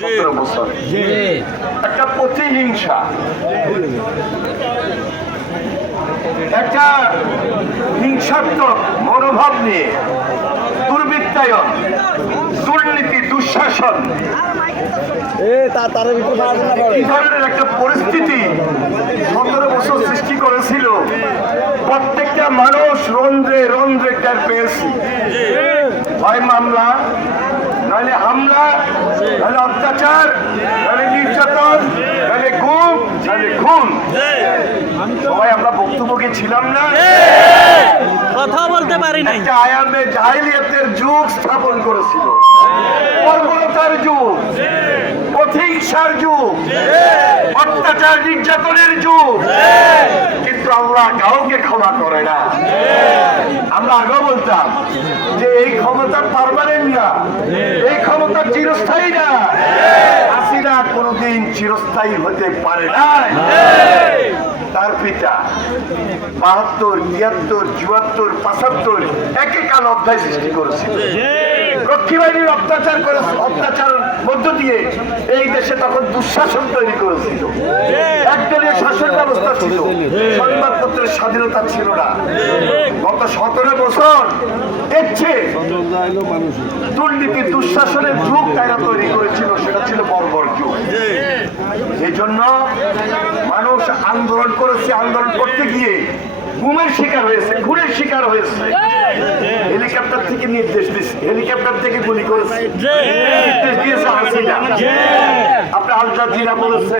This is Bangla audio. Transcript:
17 বছর একটা প্রতিহিংসা, একটা হিংসাত্মক মনোভাব নিয়ে দুর্বৃত্তায়ন, দুর্নীতি, দুঃশাসন, এই ধরনের একটা পরিস্থিতি 17 বছর সৃষ্টি করেছিল। প্রত্যেকটা মানুষ রন্ধ্রে রন্ধ্রে টের পেয়েছি। হয় মামলা, নাহলে হামলা, নাহলে অত্যাচার, নাহলে নির্যাতন, নাহলে গুম, নাহলে খুন। সবাই আমরা ভুক্তভোগী ছিলাম না? কথা বলতে পারি না। একটা আয়ামে জাহিলিয়াতের যুগ স্থাপন করেছিল, বর্বরতার যুগ, প্রতিহিংসার যুগ, অত্যাচার নির্যাতনের যুগ। কিন্তু আল্লাহ কাউকে ক্ষমা করে না। আমরা আগেও বলতাম যে এই ক্ষমতা পার্মানেন্ট না, এই ক্ষমতা চিরস্থায়ী না। হাসিনা কোনোদিন চিরস্থায়ী হতে পারে না। তার পিতা 72, 73, 74, 75 একে কাল অধ্যায় সৃষ্টি করেছিল। রক্ষী বাহিনীর অত্যাচার মধ্য দিয়ে এই দেশে তখন দুঃশাসন তৈরি করেছিল। একদলীয় শাসন ব্যবস্থা ছিল, সংবাদপত্রের স্বাধীনতা ছিল না। গত 17 বছর দেখছে দুর্নীতি, দুঃশাসনের যুগ তারা তৈরি করেছিল, সেটা ছিল বর্বর যুগ। এই জন্য মানুষ আন্দোলন করেছে, আন্দোলন করতে গিয়ে গুমের শিকার হয়েছে, খুনের শিকার হয়েছে। হেলিকপ্টার থেকে নির্দেশ দিয়েছে, হেলিকপ্টার থেকে গুলি করেছে, নির্দেশ দিয়েছে হাসিনা। আপনি আল জাজিরা বলেছে।